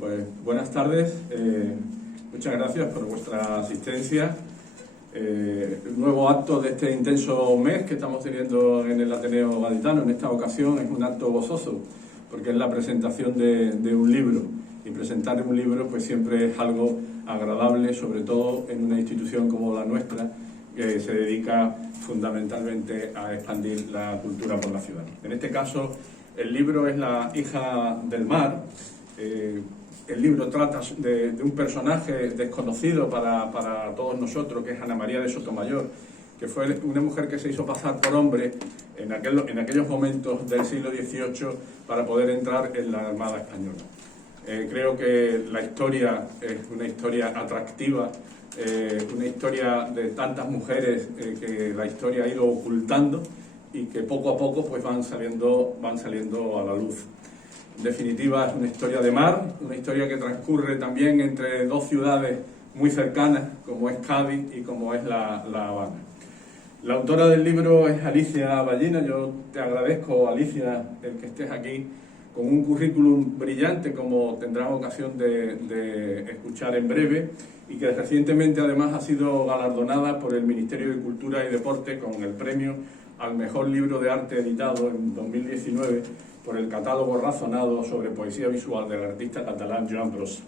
pues buenas tardes, muchas gracias por vuestra asistencia. Un nuevo acto de este intenso mes que estamos teniendo en el Ateneo Gaditano. En esta ocasión es un acto gozoso, porque es la presentación de un libro, y presentar un libro pues siempre es algo agradable, sobre todo en una institución como la nuestra, que se dedica fundamentalmente a expandir la cultura por la ciudad. En este caso, el libro es La hija del mar. El libro trata de un personaje desconocido para todos nosotros, que es Ana María de Sotomayor, que fue una mujer que se hizo pasar por hombre en aquellos momentos del siglo XVIII para poder entrar en la Armada Española. Creo que la historia es una historia atractiva, una historia de tantas mujeres que la historia ha ido ocultando y que poco a poco pues van saliendo a la luz. En definitiva, es una historia de mar, una historia que transcurre también entre dos ciudades muy cercanas, como es Cádiz y como es La Habana. La autora del libro es Alicia Ballina. Yo te agradezco, Alicia, el que estés aquí, con un currículum brillante, como tendrás ocasión de escuchar en breve, y que recientemente además ha sido galardonada por el Ministerio de Cultura y Deporte con el premio al mejor libro de arte editado en 2019 por el catálogo razonado sobre poesía visual del artista catalán Joan Brossa.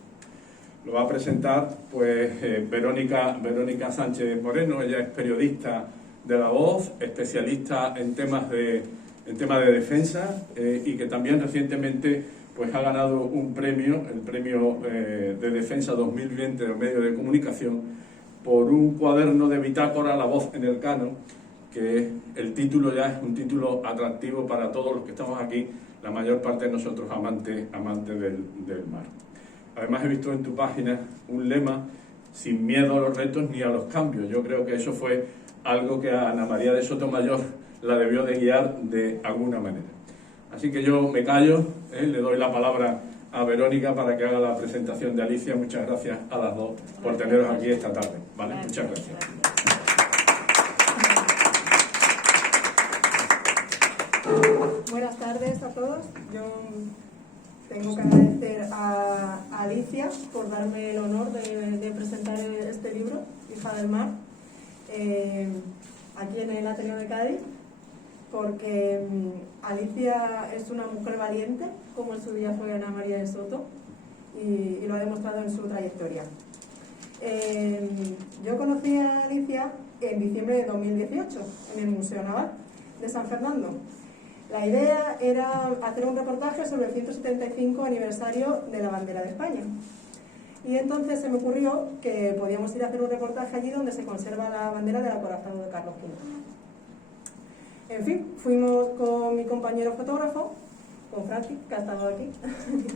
Lo va a presentar pues Verónica Sánchez Moreno. Ella es periodista de La Voz, especialista en temas de defensa, y que también recientemente pues ha ganado un premio, el premio de Defensa 2020 del Medio de Comunicación, por un cuaderno de bitácora La Voz en el Cano, que el título ya es un título atractivo para todos los que estamos aquí, la mayor parte de nosotros amantes del mar. Además, he visto en tu página un lema: sin miedo a los retos ni a los cambios. Yo creo que eso fue algo que a Ana María de Sotomayor la debió de guiar de alguna manera. Así que yo me callo, le doy la palabra a Verónica para que haga la presentación de Alicia. Muchas gracias a las dos por teneros aquí esta tarde. ¿Vale? Muchas gracias. Buenas tardes a todos. Yo tengo que agradecer a Alicia por darme el honor de presentar este libro, Hija del Mar, aquí en el Ateneo de Cádiz, porque Alicia es una mujer valiente, como en su día fue Ana María de Soto, y lo ha demostrado en su trayectoria. Yo conocí a Alicia en diciembre de 2018 en el Museo Naval de San Fernando. La idea era hacer un reportaje sobre el 175 aniversario de la bandera de España. Y entonces se me ocurrió que podíamos ir a hacer un reportaje allí donde se conserva la bandera del acorazado de Carlos V. En fin, fuimos con mi compañero fotógrafo, con Francis, que ha estado aquí,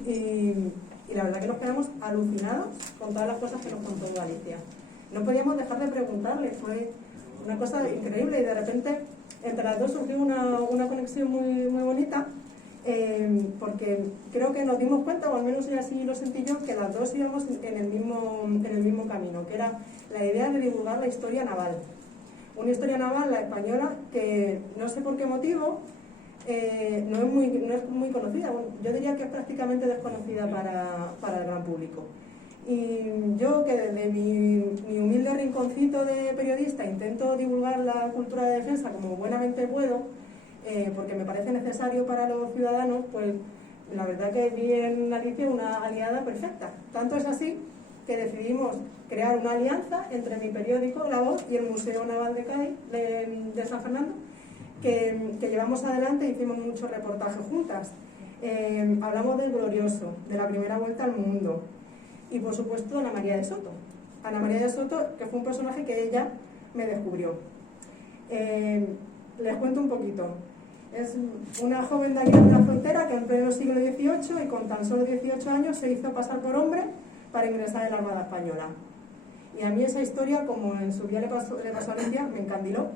y la verdad que nos quedamos alucinados con todas las cosas que nos contó Alicia. No podíamos dejar de preguntarle, fue una cosa increíble, y de repente entre las dos surgió una conexión muy bonita, porque creo que nos dimos cuenta, o al menos así lo sentí yo, que las dos íbamos en el mismo camino, que era la idea de divulgar la historia naval. Una historia naval, la española, que no sé por qué motivo no es muy conocida. Yo diría que es prácticamente desconocida para el gran público. Y yo, que desde mi humilde rinconcito de periodista intento divulgar la cultura de defensa como buenamente puedo, porque me parece necesario para los ciudadanos, pues la verdad que vi en Alicia una aliada perfecta. Tanto es así que decidimos crear una alianza entre mi periódico, La Voz, y el Museo Naval de Cádiz, de San Fernando, que llevamos adelante. Hicimos muchos reportajes juntas. Hablamos del glorioso, de la primera vuelta al mundo, y por supuesto Ana María de Soto. Ana María de Soto, que fue un personaje que ella me descubrió. Les cuento un poquito. Es una joven de allí de la frontera que en pleno siglo XVIII y con tan solo 18 años se hizo pasar por hombre para ingresar en la Armada Española. Y a mí esa historia, como en su día le pasó a Alicia, me encandiló.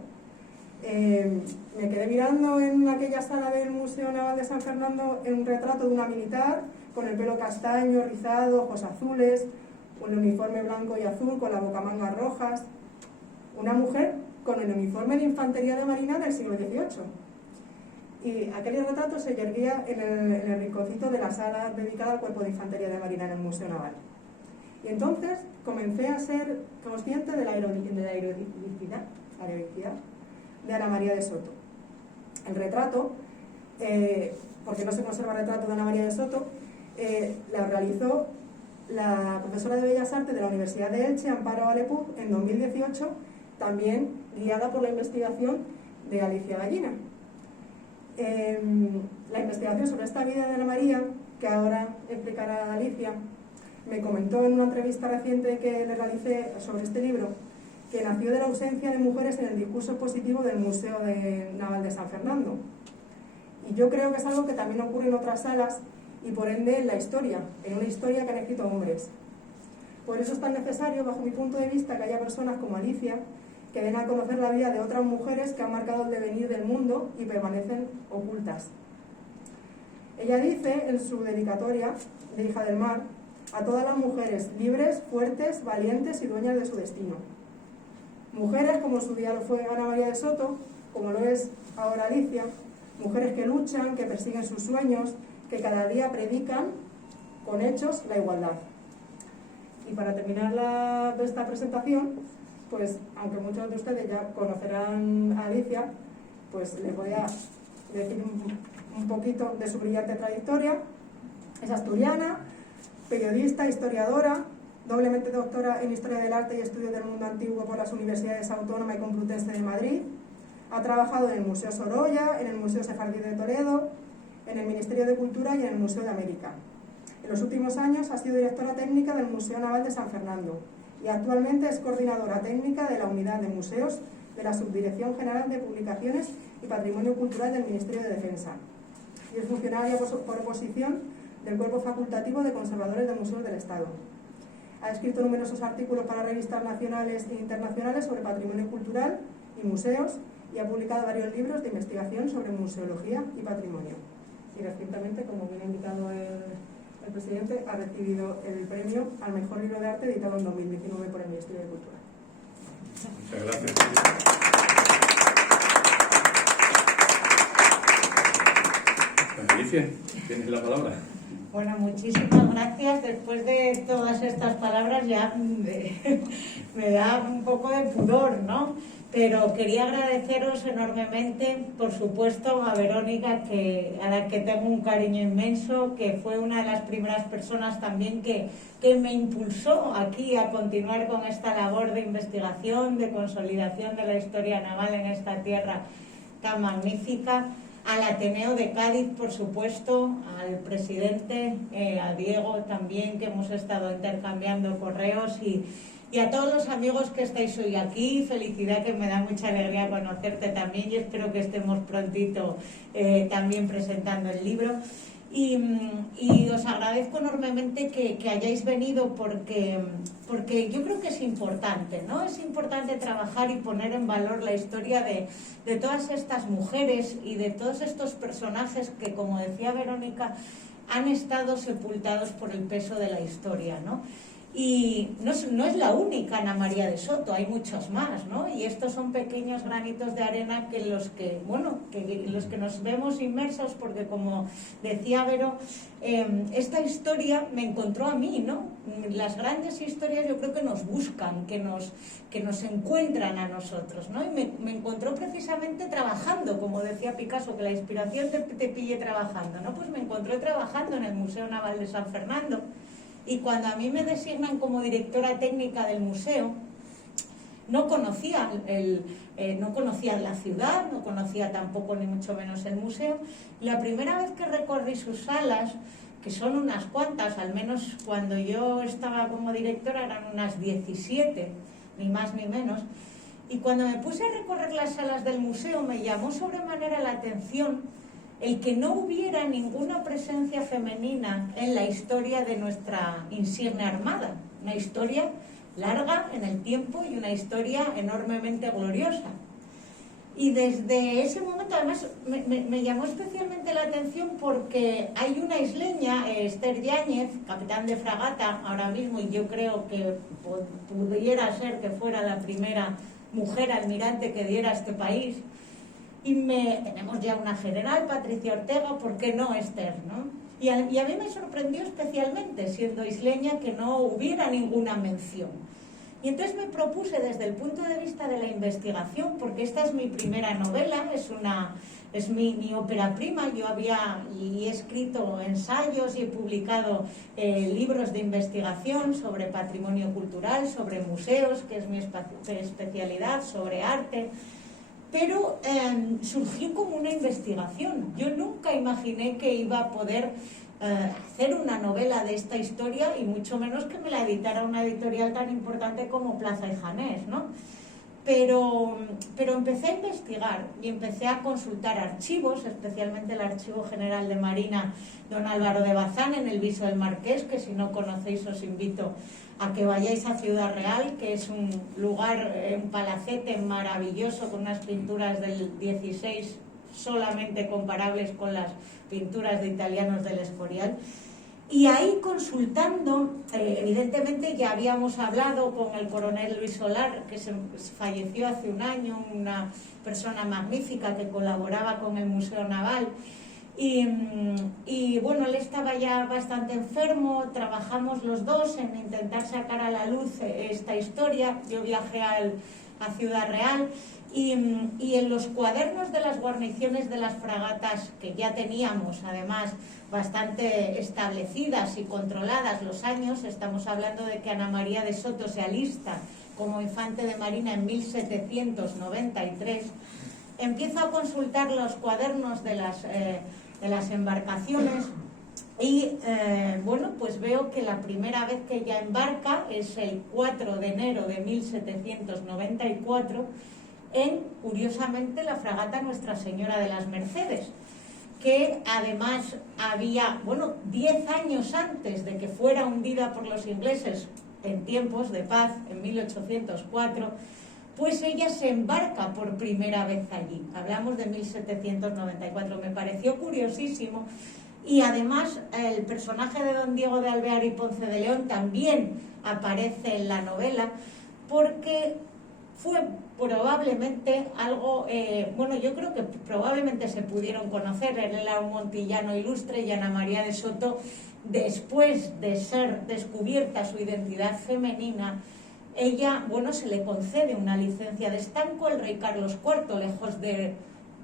Me quedé mirando en aquella sala del Museo Naval de San Fernando en un retrato de una militar con el pelo castaño, rizado, ojos azules, un uniforme blanco y azul con las bocamangas rojas. Una mujer con el uniforme de infantería de marina del siglo XVIII. Y aquel retrato se yerguía en el rinconcito de la sala dedicada al Cuerpo de Infantería de Marina en el Museo Naval. Y entonces comencé a ser consciente de la heroicidad de Ana María de Soto. El retrato, porque no se conserva el retrato de Ana María de Soto, la realizó la profesora de Bellas Artes de la Universidad de Elche, Amparo Alepú, en 2018, también guiada por la investigación de Alicia Gallina. La investigación sobre esta vida de Ana María, que ahora explicará Alicia, me comentó en una entrevista reciente que le realicé sobre este libro que nació de la ausencia de mujeres en el discurso expositivo del Museo Naval de San Fernando. Y yo creo que es algo que también ocurre en otras salas y por ende en la historia, en una historia que han escrito hombres. Por eso es tan necesario, bajo mi punto de vista, que haya personas como Alicia que den a conocer la vida de otras mujeres que han marcado el devenir del mundo y permanecen ocultas. Ella dice en su dedicatoria de Hija del Mar: a todas las mujeres libres, fuertes, valientes y dueñas de su destino. Mujeres como en su día lo fue Ana María de Soto, como lo es ahora Alicia, mujeres que luchan, que persiguen sus sueños, que cada día predican con hechos la igualdad. Y para terminar esta presentación, pues aunque muchos de ustedes ya conocerán a Alicia, pues les voy a decir un poquito de su brillante trayectoria. Es asturiana, periodista, historiadora, doblemente doctora en Historia del Arte y Estudios del Mundo Antiguo por las Universidades Autónoma y Complutense de Madrid. Ha trabajado en el Museo Sorolla, en el Museo Sefardí de Toledo, en el Ministerio de Cultura y en el Museo de América. En los últimos años ha sido directora técnica del Museo Naval de San Fernando y actualmente es coordinadora técnica de la Unidad de Museos de la Subdirección General de Publicaciones y Patrimonio Cultural del Ministerio de Defensa. Y es funcionaria por oposición del Cuerpo Facultativo de Conservadores de Museos del Estado. Ha escrito numerosos artículos para revistas nacionales e internacionales sobre patrimonio cultural y museos y ha publicado varios libros de investigación sobre museología y patrimonio. Y recientemente, como bien ha indicado el presidente, ha recibido el premio al mejor libro de arte editado en 2019 por el Ministerio de Cultura. Muchas gracias. Alicia, tienes la palabra. Bueno, muchísimas gracias. Después de todas estas palabras ya me da un poco de pudor, ¿no? Pero quería agradeceros enormemente, por supuesto, a Verónica, a la que tengo un cariño inmenso, que fue una de las primeras personas también que me impulsó aquí a continuar con esta labor de investigación, de consolidación de la historia naval en esta tierra tan magnífica. Al Ateneo de Cádiz, por supuesto, al presidente, a Diego también, que hemos estado intercambiando correos, y a todos los amigos que estáis hoy aquí. Felicidad, que me da mucha alegría conocerte también, y espero que estemos prontito también presentando el libro. Y os agradezco enormemente que hayáis venido porque yo creo que es importante, ¿no? Es importante trabajar y poner en valor la historia de todas estas mujeres y de todos estos personajes que, como decía Verónica, han estado sepultados por el peso de la historia, ¿no? Y no es la única Ana María de Soto, hay muchos más, ¿no? Y estos son pequeños granitos de arena que los que nos vemos inmersos, porque como decía Vero, esta historia me encontró a mí, ¿no? Las grandes historias yo creo que nos buscan, que nos encuentran a nosotros, ¿no? Y me encontró precisamente trabajando, como decía Picasso, que la inspiración te pille trabajando, ¿no? Pues me encontré trabajando en el Museo Naval de San Fernando. Y cuando a mí me designan como directora técnica del museo, no conocía la ciudad, no conocía tampoco ni mucho menos el museo. La primera vez que recorrí sus salas, que son unas cuantas, al menos cuando yo estaba como directora eran unas 17, ni más ni menos, y cuando me puse a recorrer las salas del museo me llamó sobremanera la atención el que no hubiera ninguna presencia femenina en la historia de nuestra insigne armada. Una historia larga en el tiempo y una historia enormemente gloriosa. Y desde ese momento, además, me llamó especialmente la atención porque hay una isleña, Esther Yáñez, capitán de fragata ahora mismo, y yo creo que pudiera ser que fuera la primera mujer almirante que diera a este país, tenemos ya una general, Patricia Ortega, ¿por qué no Esther, no? Y a mí me sorprendió especialmente, siendo isleña, que no hubiera ninguna mención. Y entonces me propuse desde el punto de vista de la investigación, porque esta es mi primera novela, es mi ópera prima. Yo he escrito ensayos y he publicado libros de investigación sobre patrimonio cultural, sobre museos, que es mi especialidad, sobre arte, pero surgió como una investigación. Yo nunca imaginé que iba a poder hacer una novela de esta historia, y mucho menos que me la editara una editorial tan importante como Plaza y Janés, ¿no? Pero empecé a investigar y empecé a consultar archivos, especialmente el Archivo General de Marina don Álvaro de Bazán en el Viso del Marqués, que si no conocéis os invito a que vayáis a Ciudad Real, que es un lugar, un palacete maravilloso con unas pinturas del 16 solamente comparables con las pinturas de italianos del Escorial. Y ahí consultando, evidentemente ya habíamos hablado con el coronel Luis Solar, que falleció hace un año, una persona magnífica que colaboraba con el Museo Naval. Y bueno, él estaba ya bastante enfermo, trabajamos los dos en intentar sacar a la luz esta historia. Yo viajé a Ciudad Real y en los cuadernos de las guarniciones de las fragatas, que ya teníamos además bastante establecidas y controladas los años, estamos hablando de que Ana María de Soto se alista como infante de marina en 1793, empiezo a consultar los cuadernos de las embarcaciones y bueno, pues veo que la primera vez que ella embarca es el 4 de enero de 1794 en, curiosamente, la fragata Nuestra Señora de las Mercedes, que además había, 10 años antes de que fuera hundida por los ingleses en tiempos de paz, en 1804, pues ella se embarca por primera vez allí. Hablamos de 1794, me pareció curiosísimo. Y además el personaje de don Diego de Alvear y Ponce de León también aparece en la novela, porque fue probablemente algo, yo creo que probablemente se pudieron conocer. Él era un montillano ilustre y Ana María de Soto, después de ser descubierta su identidad femenina, ella, se le concede una licencia de estanco. El rey Carlos IV, lejos de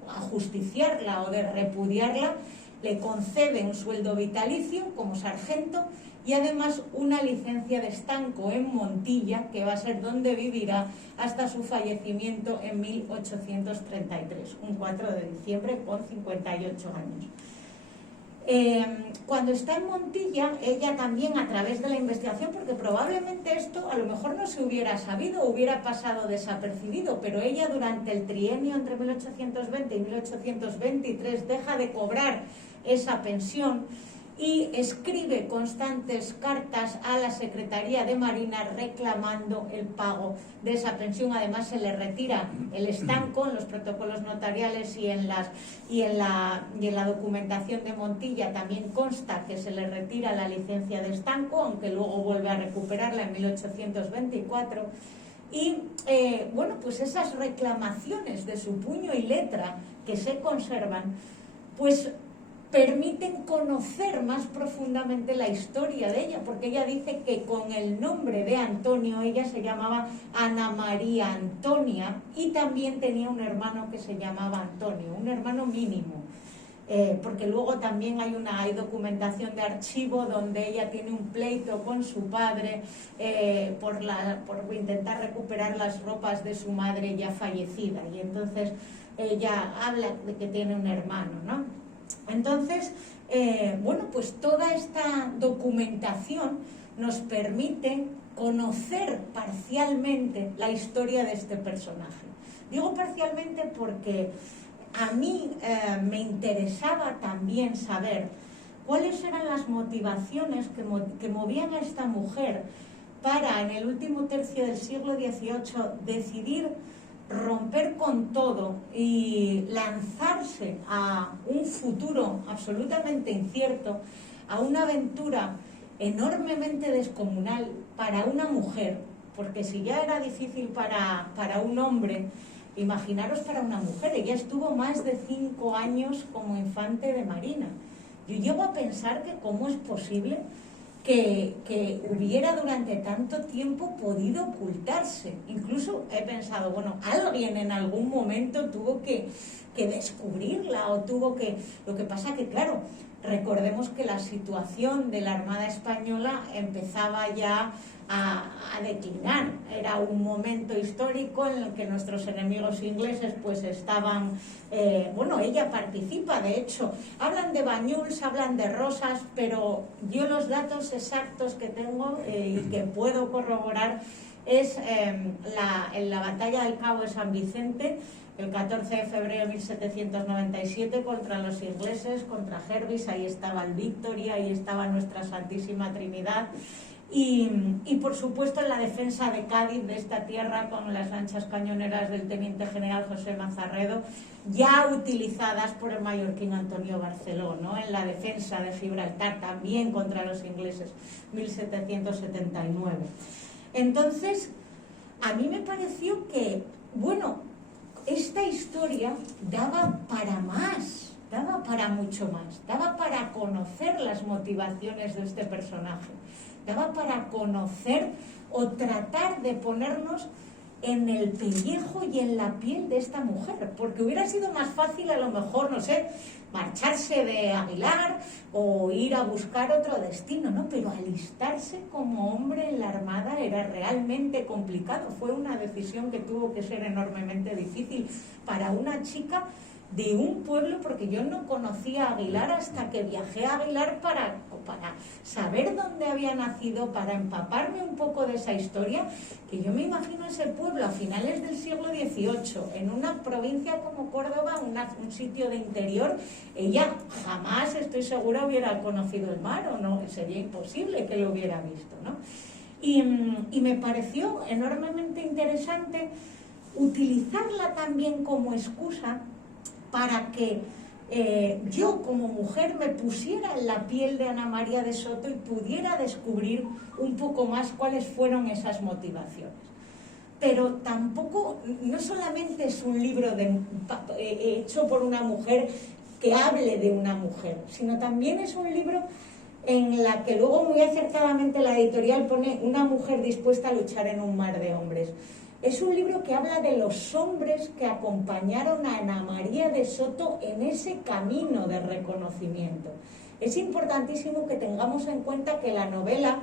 ajusticiarla o de repudiarla, le concede un sueldo vitalicio como sargento y además una licencia de estanco en Montilla, que va a ser donde vivirá hasta su fallecimiento en 1833, un 4 de diciembre con 58 años. Cuando está en Montilla, ella también, a través de la investigación, porque probablemente esto a lo mejor no se hubiera sabido, hubiera pasado desapercibido, pero ella durante el trienio entre 1820 y 1823 deja de cobrar esa pensión y escribe constantes cartas a la Secretaría de Marina reclamando el pago de esa pensión. Además se le retira el estanco. En los protocolos notariales y en la documentación de Montilla también consta que se le retira la licencia de estanco, aunque luego vuelve a recuperarla en 1824. Y pues esas reclamaciones de su puño y letra que se conservan, pues permiten conocer más profundamente la historia de ella, porque ella dice que con el nombre de Antonio ella se llamaba Ana María Antonia y también tenía un hermano que se llamaba Antonio, un hermano mínimo, porque luego también hay documentación de archivo donde ella tiene un pleito con su padre por intentar recuperar las ropas de su madre ya fallecida, y entonces ella habla de que tiene un hermano, ¿no? Entonces, pues toda esta documentación nos permite conocer parcialmente la historia de este personaje. Digo parcialmente porque a mí me interesaba también saber cuáles eran las motivaciones que movían a esta mujer para, en el último tercio del siglo XVIII, decidir romper con todo y lanzarse a un futuro absolutamente incierto, a una aventura enormemente descomunal para una mujer, porque si ya era difícil para un hombre, Imaginaros para una mujer, ella estuvo más de 5 años como infante de marina. Yo llego a pensar que cómo es posible que hubiera durante tanto tiempo podido ocultarse. Incluso he pensado, bueno, alguien en algún momento tuvo que descubrirla o tuvo que... Lo que pasa que, claro, recordemos que la situación de la Armada Española empezaba ya a declinar. Era un momento histórico en el que nuestros enemigos ingleses pues estaban... bueno, ella participa, de hecho. Hablan de Banyuls, hablan de Rosas, pero yo los datos exactos que tengo y que puedo corroborar es en la batalla del Cabo de San Vicente, el 14 de febrero de 1797, contra los ingleses, contra Jervis. Ahí estaba el Victory, ahí estaba nuestra Santísima Trinidad. Y por supuesto en la defensa de Cádiz, de esta tierra, con las lanchas cañoneras del teniente general José Mazarredo, ya utilizadas por el mallorquín Antonio Barceló, ¿no? En la defensa de Gibraltar, también contra los ingleses, 1779. Entonces, a mí me pareció que, bueno, esta historia daba para más, daba para mucho más, daba para conocer las motivaciones de este personaje, daba para conocer o tratar de ponernos en el pellejo y en la piel de esta mujer, porque hubiera sido más fácil a lo mejor, no sé, marcharse de Aguilar o ir a buscar otro destino, ¿no? Pero alistarse como hombre en la Armada era realmente complicado. Fue una decisión que tuvo que ser enormemente difícil para una chica de un pueblo, porque yo no conocía a Aguilar hasta que viajé a Aguilar para saber dónde había nacido, para empaparme un poco de esa historia, que yo me imagino ese pueblo a finales del siglo XVIII, en una provincia como Córdoba, un sitio de interior. Ella jamás, estoy segura, hubiera conocido el mar, o no, sería imposible que lo hubiera visto, ¿no? Y me pareció enormemente interesante utilizarla también como excusa para que yo como mujer me pusiera en la piel de Ana María de Soto y pudiera descubrir un poco más cuáles fueron esas motivaciones. Pero tampoco, no solamente es un libro hecho por una mujer que hable de una mujer, sino también es un libro en la que luego muy acertadamente la editorial pone una mujer dispuesta a luchar en un mar de hombres. Es un libro que habla de los hombres que acompañaron a Ana María de Soto en ese camino de reconocimiento. Es importantísimo que tengamos en cuenta que la novela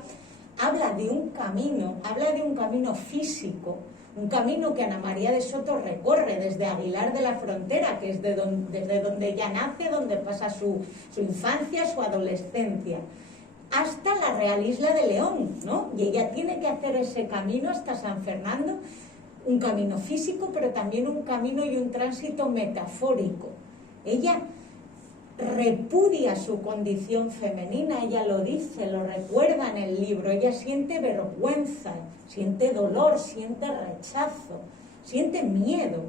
habla de un camino físico, un camino que Ana María de Soto recorre desde Aguilar de la Frontera, que es desde donde ella nace, donde pasa su infancia, su adolescencia, hasta la Real Isla de León, ¿no? Y ella tiene que hacer ese camino hasta San Fernando, un camino físico, pero también un camino y un tránsito metafórico. Ella repudia su condición femenina, ella lo dice, lo recuerda en el libro. Ella siente vergüenza, siente dolor, siente rechazo, siente miedo.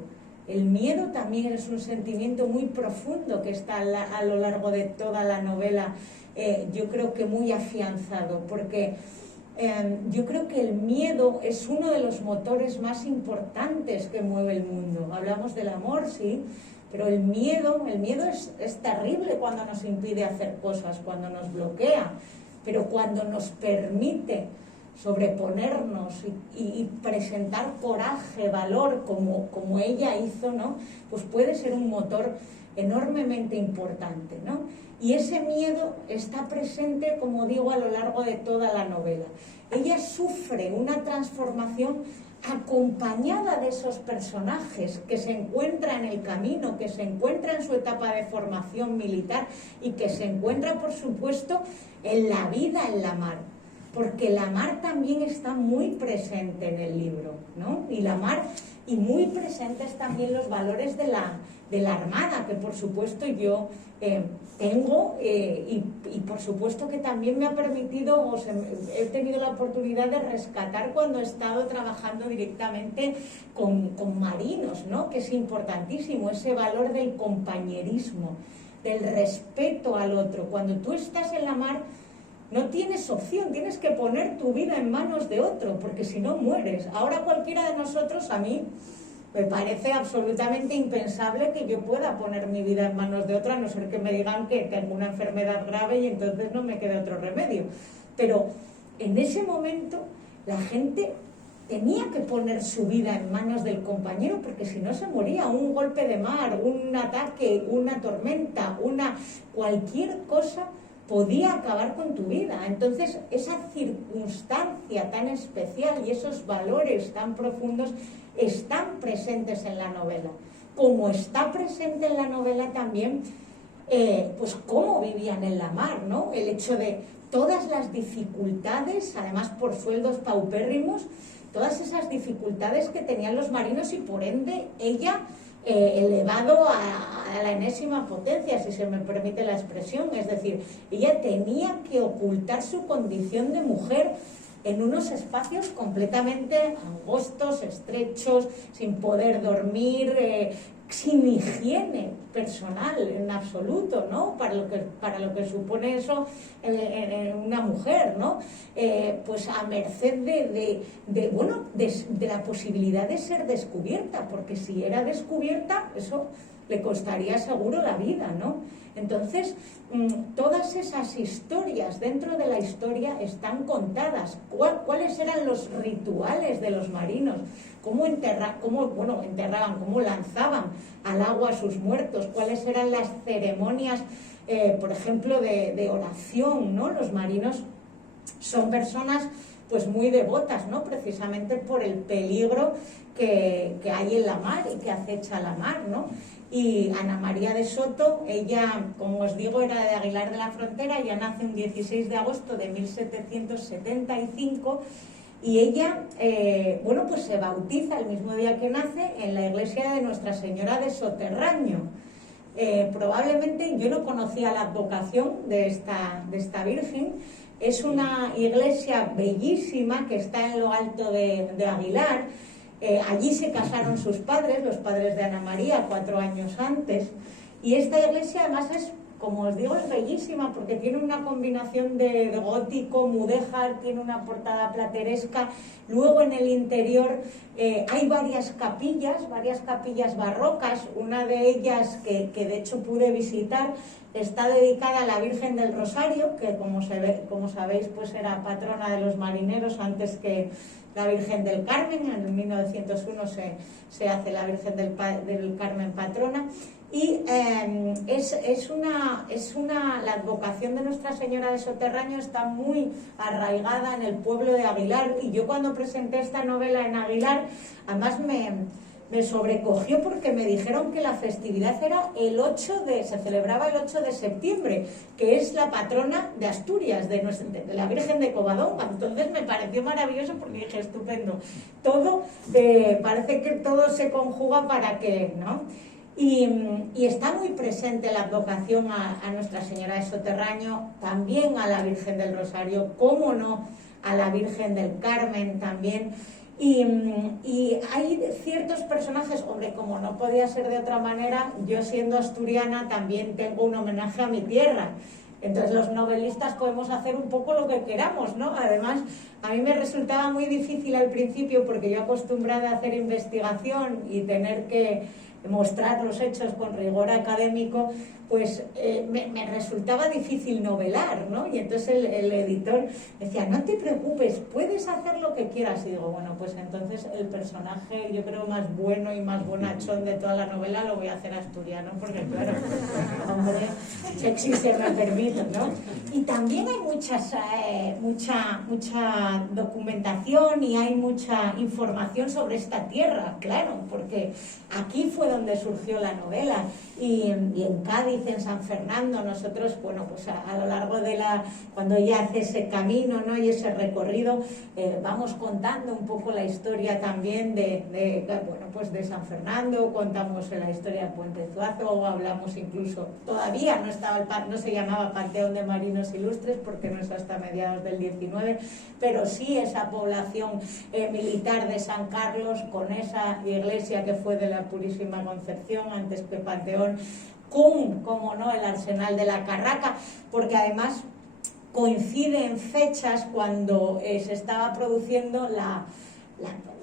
El miedo también es un sentimiento muy profundo que está a lo largo de toda la novela, yo creo que muy afianzado, porque yo creo que el miedo es uno de los motores más importantes que mueve el mundo. Hablamos del amor, sí, pero el miedo es terrible cuando nos impide hacer cosas, cuando nos bloquea, pero cuando nos permite sobreponernos y presentar coraje, valor, como ella hizo, ¿no? Pues puede ser un motor enormemente importante, ¿no? Y ese miedo está presente, como digo, a lo largo de toda la novela. Ella sufre una transformación acompañada de esos personajes que se encuentra en el camino, que se encuentra en su etapa de formación militar y que se encuentra, por supuesto, en la vida en la mar. Porque la mar también está muy presente en el libro, ¿no? Y la mar, y muy presentes también los valores de la Armada, que por supuesto yo tengo, y por supuesto que también me ha permitido, he tenido la oportunidad de rescatar cuando he estado trabajando directamente con marinos, ¿no? Que es importantísimo, ese valor del compañerismo, del respeto al otro. Cuando tú estás en la mar, no tienes opción, tienes que poner tu vida en manos de otro, porque si no mueres. Ahora cualquiera de nosotros, a mí, me parece absolutamente impensable que yo pueda poner mi vida en manos de otra, a no ser que me digan que tengo una enfermedad grave y entonces no me quede otro remedio. Pero en ese momento la gente tenía que poner su vida en manos del compañero, porque si no se moría. Un golpe de mar, un ataque, una tormenta, cualquier cosa podía acabar con tu vida. Entonces, esa circunstancia tan especial y esos valores tan profundos están presentes en la novela. Como está presente en la novela también, pues cómo vivían en la mar, ¿no? El hecho de todas las dificultades, además por sueldos paupérrimos, todas esas dificultades que tenían los marinos y por ende ella elevado a la enésima potencia, si se me permite la expresión. Es decir, ella tenía que ocultar su condición de mujer en unos espacios completamente angostos, estrechos, sin poder dormir, sin higiene personal en absoluto, ¿no? Para lo que supone eso una mujer, ¿no? Pues a merced de la posibilidad de ser descubierta, porque si era descubierta, eso le costaría seguro la vida, ¿no? Entonces, todas esas historias dentro de la historia están contadas. ¿Cuáles eran los rituales de los marinos? ¿Cómo enterraban, cómo lanzaban al agua a sus muertos? ¿Cuáles eran las ceremonias, por ejemplo, de oración, ¿no? Los marinos son personas pues muy devotas, ¿no? Precisamente por el peligro que hay en la mar y que acecha la mar, ¿no? Y Ana María de Soto, ella, como os digo, era de Aguilar de la Frontera, ella nace un 16 de agosto de 1775 y ella, pues se bautiza el mismo día que nace en la iglesia de Nuestra Señora de Soterraño. Probablemente yo no conocía la advocación de esta Virgen. Es una iglesia bellísima que está en lo alto de Aguilar. Allí se casaron sus padres, los padres de Ana María, 4 años antes, y esta iglesia además es, como os digo, es bellísima porque tiene una combinación de gótico, mudéjar, tiene una portada plateresca. Luego en el interior hay varias capillas barrocas. Una de ellas que de hecho pude visitar está dedicada a la Virgen del Rosario, que como sabéis pues era patrona de los marineros antes que la Virgen del Carmen. En 1901 se hace la Virgen del Carmen patrona. Y la advocación de Nuestra Señora de Soterraño está muy arraigada en el pueblo de Aguilar, y yo cuando presenté esta novela en Aguilar, además me sobrecogió porque me dijeron que la festividad era se celebraba el 8 de septiembre, que es la patrona de Asturias, de la Virgen de Covadonga. Entonces me pareció maravilloso porque dije, estupendo, parece que todo se conjuga para que, ¿no? Y está muy presente la advocación a Nuestra Señora de Soterraño, también a la Virgen del Rosario, cómo no, a la Virgen del Carmen también. Y hay ciertos personajes, hombre, como no podía ser de otra manera, yo siendo asturiana también tengo un homenaje a mi tierra. Entonces los novelistas podemos hacer un poco lo que queramos, ¿no? Además, a mí me resultaba muy difícil al principio porque yo acostumbrada a hacer investigación y tener que mostrar los hechos con rigor académico, pues me resultaba difícil novelar, ¿no? Y entonces el editor decía, no te preocupes, puedes hacer lo que quieras. Y digo, bueno, pues entonces el personaje, yo creo, más bueno y más bonachón de toda la novela lo voy a hacer asturiano, porque claro, hombre, si existe me permito, ¿no? Y también hay mucha documentación y hay mucha información sobre esta tierra, claro, porque aquí fue donde surgió la novela. Y en Cádiz, en San Fernando, nosotros, bueno, pues a lo largo cuando ella hace ese camino, ¿no? Y ese recorrido, vamos contando un poco la historia también de San Fernando, contamos la historia de Puente Zuazo, hablamos incluso, todavía no se llamaba Panteón de Marinos Ilustres porque no es hasta mediados del 19, pero sí esa población militar de San Carlos con esa iglesia que fue de la Purísima Concepción antes que Panteón, como no, el Arsenal de la Carraca, porque además coincide en fechas cuando se estaba produciendo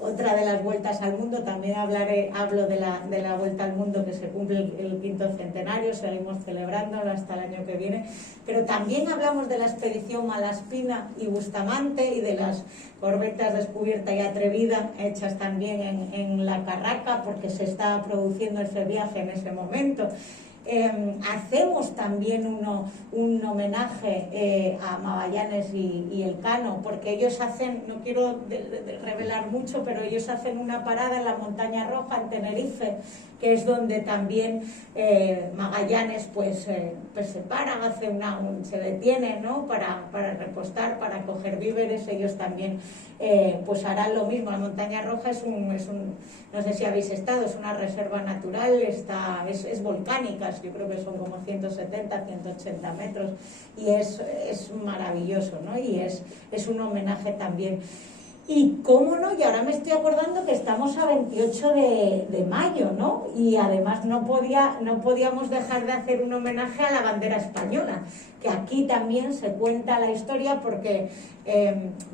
otra de las vueltas al mundo. También hablo de la vuelta al mundo, que se cumple el 5º centenario, seguimos celebrándolo hasta el año que viene, pero también hablamos de la expedición Malaspina y Bustamante y de las corbetas Descubierta y Atrevida, hechas también en la Carraca, porque se estaba produciendo ese viaje en ese momento. Hacemos también un homenaje a Magallanes y Elcano, porque ellos hacen, no quiero revelar mucho, pero ellos hacen una parada en la Montaña Roja, en Tenerife, que es donde también Magallanes pues se para, se detiene, ¿no? para repostar, para coger víveres. Ellos también pues harán lo mismo. La Montaña Roja es no sé si habéis estado, es una reserva natural, es volcánica, yo creo que son como 170, 180 metros, y es maravilloso, ¿no? Y es un homenaje también. Y cómo no, y ahora me estoy acordando que estamos a 28 de mayo, ¿no? Y además no podíamos dejar de hacer un homenaje a la bandera española, que aquí también se cuenta la historia, porque,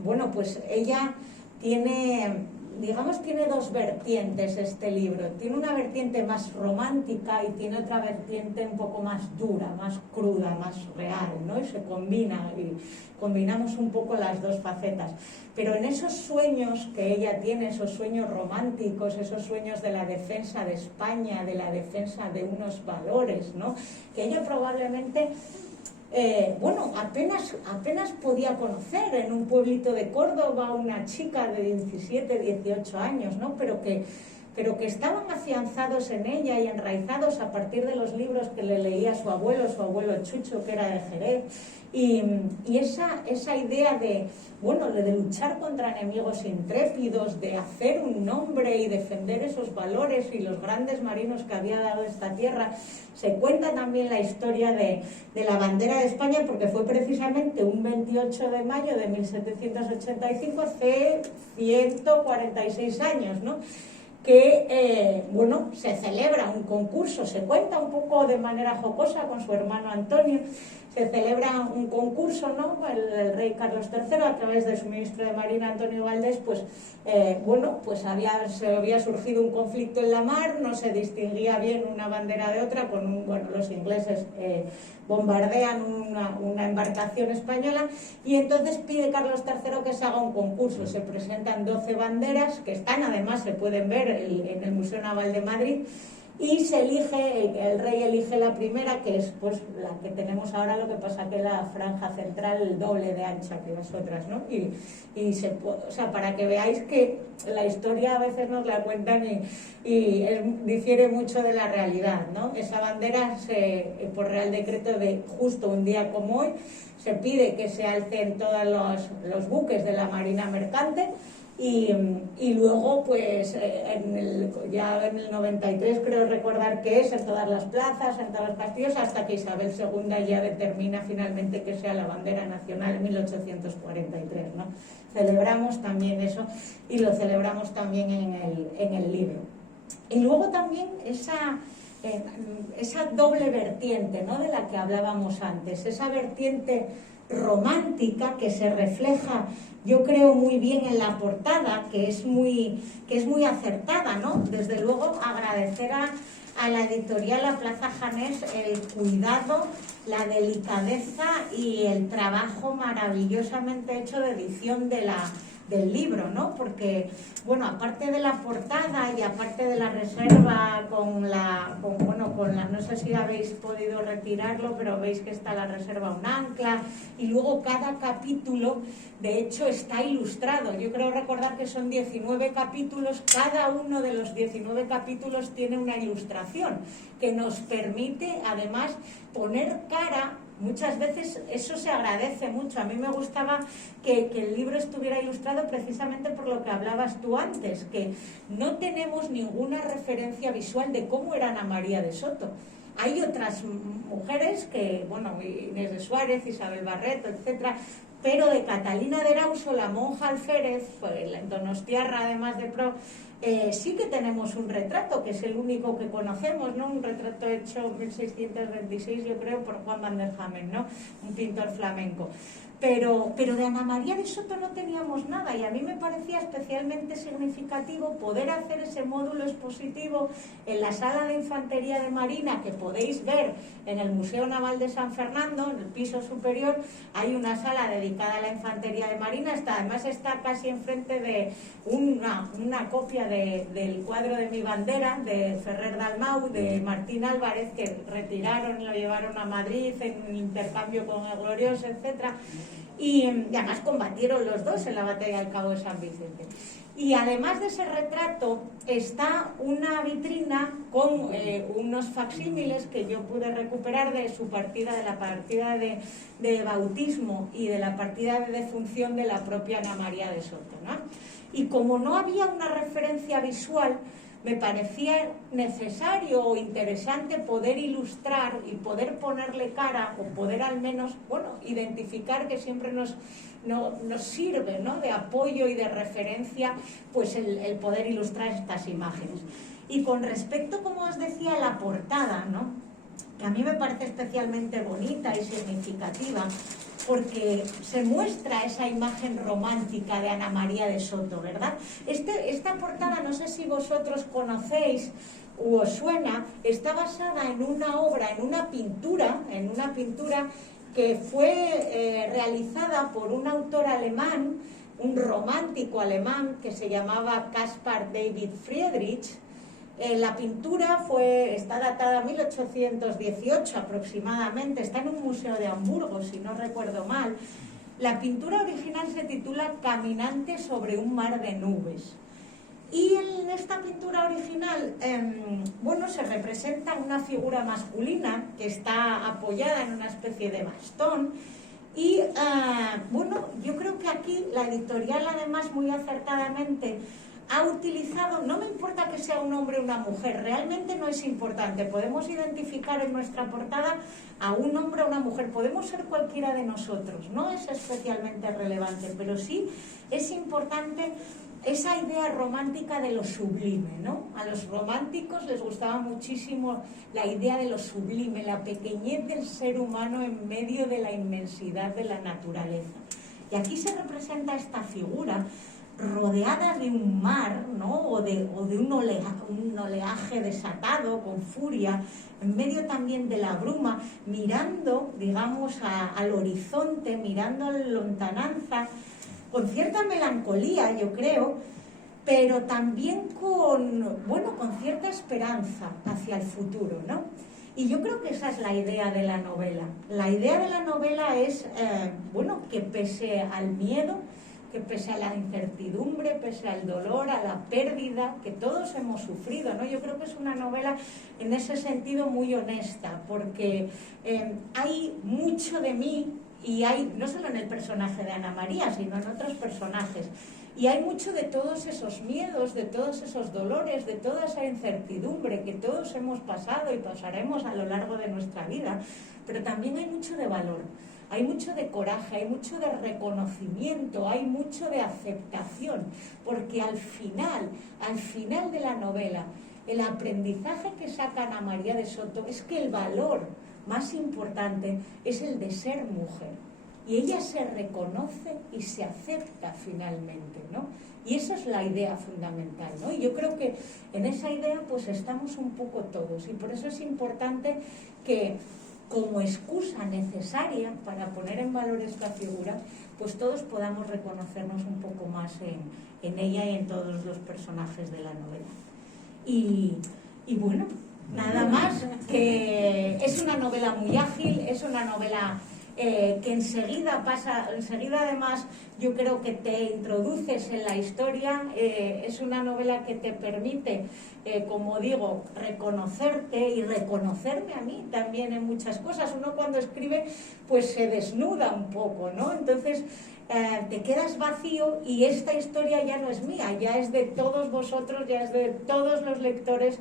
bueno, pues ella tiene dos vertientes este libro. Tiene una vertiente más romántica y tiene otra vertiente un poco más dura, más cruda, más real, ¿no? Y se combinamos un poco las dos facetas. Pero en esos sueños que ella tiene, esos sueños románticos, esos sueños de la defensa de España, de la defensa de unos valores, ¿no? Que ella probablemente apenas podía conocer en un pueblito de Córdoba, una chica de 17, 18 años, ¿no? Pero que estaban afianzados en ella y enraizados a partir de los libros que le leía su abuelo Chucho, que era de Jerez, y esa idea de luchar contra enemigos intrépidos, de hacer un nombre y defender esos valores y los grandes marinos que había dado esta tierra. Se cuenta también la historia de la bandera de España, porque fue precisamente un 28 de mayo de 1785, hace 146 años, ¿no? Que se celebra un concurso, se cuenta un poco de manera jocosa con su hermano Antonio, se celebra un concurso, ¿no? El rey Carlos III, a través de su ministro de Marina Antonio Valdés, pues se había surgido un conflicto en la mar, no se distinguía bien una bandera de otra, los ingleses bombardean una embarcación española, y entonces pide Carlos III que se haga un concurso. Se presentan 12 banderas, que además se pueden ver en el Museo Naval de Madrid, y se elige, el rey elige la primera, que es pues la que tenemos ahora, lo que pasa que la franja central el doble de ancha que las otras, ¿no? Para que veáis que la historia a veces nos la cuentan y difiere mucho de la realidad, ¿no? Esa bandera, por Real Decreto de justo un día como hoy, se pide que se alcen todos los buques de la Marina Mercante. Y luego, pues, ya en el 93, creo recordar que es, en todas las plazas, en todos los castillos, hasta que Isabel II ya determina finalmente que sea la bandera nacional en 1843, ¿no? Celebramos también eso, y lo celebramos también en el libro. Y luego también esa doble vertiente, ¿no?, de la que hablábamos antes, esa vertiente romántica que se refleja, yo creo, muy bien en la portada, que es muy acertada, ¿no? Desde luego agradecer a la editorial La Plaza Janés el cuidado, la delicadeza y el trabajo maravillosamente hecho de edición del libro, ¿no? Porque, aparte de la portada y aparte de la reserva no sé si habéis podido retirarlo, pero veis que está la reserva un ancla, y luego cada capítulo, de hecho, está ilustrado. Yo creo recordar que son 19 capítulos, cada uno de los 19 capítulos tiene una ilustración que nos permite, además, poner cara. Muchas veces eso se agradece mucho. A mí me gustaba que el libro estuviera ilustrado precisamente por lo que hablabas tú antes, que no tenemos ninguna referencia visual de cómo era Ana María de Soto. Hay otras mujeres que, Inés de Suárez, Isabel Barreto, etcétera, pero de Catalina de Erauso, la monja alférez, pues, en Donostiarra, además de sí que tenemos un retrato, que es el único que conocemos, ¿no? Un retrato hecho en 1626, yo creo, por Juan van der Hamen, ¿no? Un pintor flamenco. Pero de Ana María de Soto no teníamos nada, y a mí me parecía especialmente significativo poder hacer ese módulo expositivo en la sala de infantería de Marina, que podéis ver en el Museo Naval de San Fernando. En el piso superior hay una sala dedicada a la infantería de Marina. Además está casi enfrente de una copia del cuadro de Mi bandera de Ferrer Dalmau, de Martín Álvarez, que retiraron y lo llevaron a Madrid en intercambio con el Glorioso, etcétera. Y además combatieron los dos en la batalla del Cabo de San Vicente. Y además de ese retrato está una vitrina con unos facsímiles que yo pude recuperar de su partida, de la partida de bautismo y de la partida de defunción de la propia Ana María de Soto, ¿no? Y como no había una referencia visual, me parecía necesario o interesante poder ilustrar y poder ponerle cara, o poder al menos, bueno, identificar, que siempre nos sirve, ¿no?, de apoyo y de referencia, pues el poder ilustrar estas imágenes. Y con respecto, como os decía, a la portada, ¿no?, que a mí me parece especialmente bonita y significativa, porque se muestra esa imagen romántica de Ana María de Soto, ¿verdad? Esta portada, no sé si vosotros conocéis o os suena, está basada en una obra, en una pintura que fue realizada por un autor alemán, un romántico alemán que se llamaba Caspar David Friedrich. La pintura está datada a 1818 aproximadamente, está en un museo de Hamburgo, si no recuerdo mal. La pintura original se titula Caminante sobre un mar de nubes. Y en esta pintura original, se representa una figura masculina que está apoyada en una especie de bastón. Y yo creo que aquí la editorial, además, muy acertadamente ha utilizado, no me importa que sea un hombre o una mujer, realmente no es importante, podemos identificar en nuestra portada a un hombre o una mujer, podemos ser cualquiera de nosotros, no es especialmente relevante, pero sí es importante esa idea romántica de lo sublime, ¿no? A los románticos les gustaba muchísimo la idea de lo sublime, la pequeñez del ser humano en medio de la inmensidad de la naturaleza. Y aquí se representa esta figura rodeada de un mar, ¿no?, o de un oleaje desatado, con furia, en medio también de la bruma, mirando, digamos, al horizonte, mirando a la lontananza, con cierta melancolía, yo creo, pero también con cierta esperanza hacia el futuro, ¿no? Y yo creo que esa es la idea de la novela. La idea de la novela es, que pese al miedo, que pese a la incertidumbre, pese al dolor, a la pérdida que todos hemos sufrido, ¿no? Yo creo que es una novela en ese sentido muy honesta, porque hay mucho de mí, y hay, no solo en el personaje de Ana María, sino en otros personajes, y hay mucho de todos esos miedos, de todos esos dolores, de toda esa incertidumbre que todos hemos pasado y pasaremos a lo largo de nuestra vida, pero también hay mucho de valor. Hay mucho de coraje, hay mucho de reconocimiento, hay mucho de aceptación, porque al final de la novela, el aprendizaje que saca Ana María de Soto es que el valor más importante es el de ser mujer. Y ella se reconoce y se acepta finalmente, ¿no? Y esa es la idea fundamental, ¿no? Y yo creo que en esa idea pues estamos un poco todos, y por eso es importante que, como excusa necesaria para poner en valor esta figura, pues todos podamos reconocernos un poco más en ella y en todos los personajes de la novela. Y bueno, nada más, que es una novela muy ágil, es una novela que enseguida además yo creo que te introduces en la historia, es una novela que te permite, como digo, reconocerte y reconocerme a mí también en muchas cosas. Uno cuando escribe pues se desnuda un poco, ¿no? Entonces te quedas vacío, y esta historia ya no es mía, ya es de todos vosotros, ya es de todos los lectores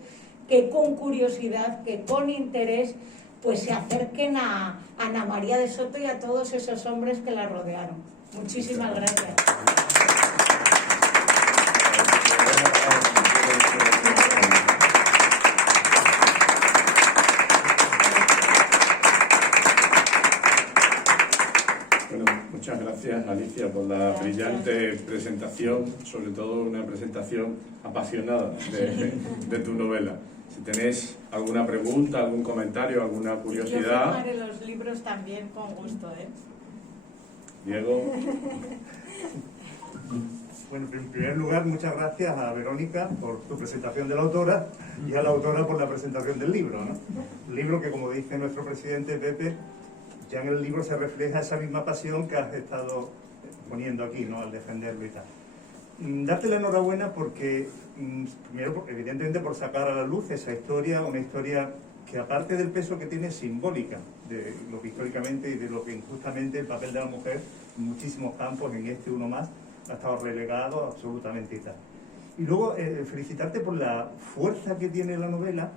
que con curiosidad, que con interés, pues se acerquen a Ana María de Soto y a todos esos hombres que la rodearon. Muchísimas gracias. Alicia, por la brillante presentación, sobre todo una presentación apasionada de tu novela. Si tenéis alguna pregunta, algún comentario, alguna curiosidad... Yo firmaré los libros también con gusto, ¿eh? Diego. Bueno, en primer lugar, muchas gracias a Verónica por tu presentación de la autora y a la autora por la presentación del libro, ¿no? El libro que, como dice nuestro presidente Pepe, ya en el libro se refleja esa misma pasión que has estado poniendo aquí, ¿no?, al defenderlo y tal. Darte la enhorabuena porque, primero, evidentemente, por sacar a la luz esa historia, una historia que, aparte del peso que tiene, simbólica, de lo que históricamente y de lo que injustamente el papel de la mujer en muchísimos campos, en este uno más, ha estado relegado absolutamente y tal. Y luego, felicitarte por la fuerza que tiene la novela,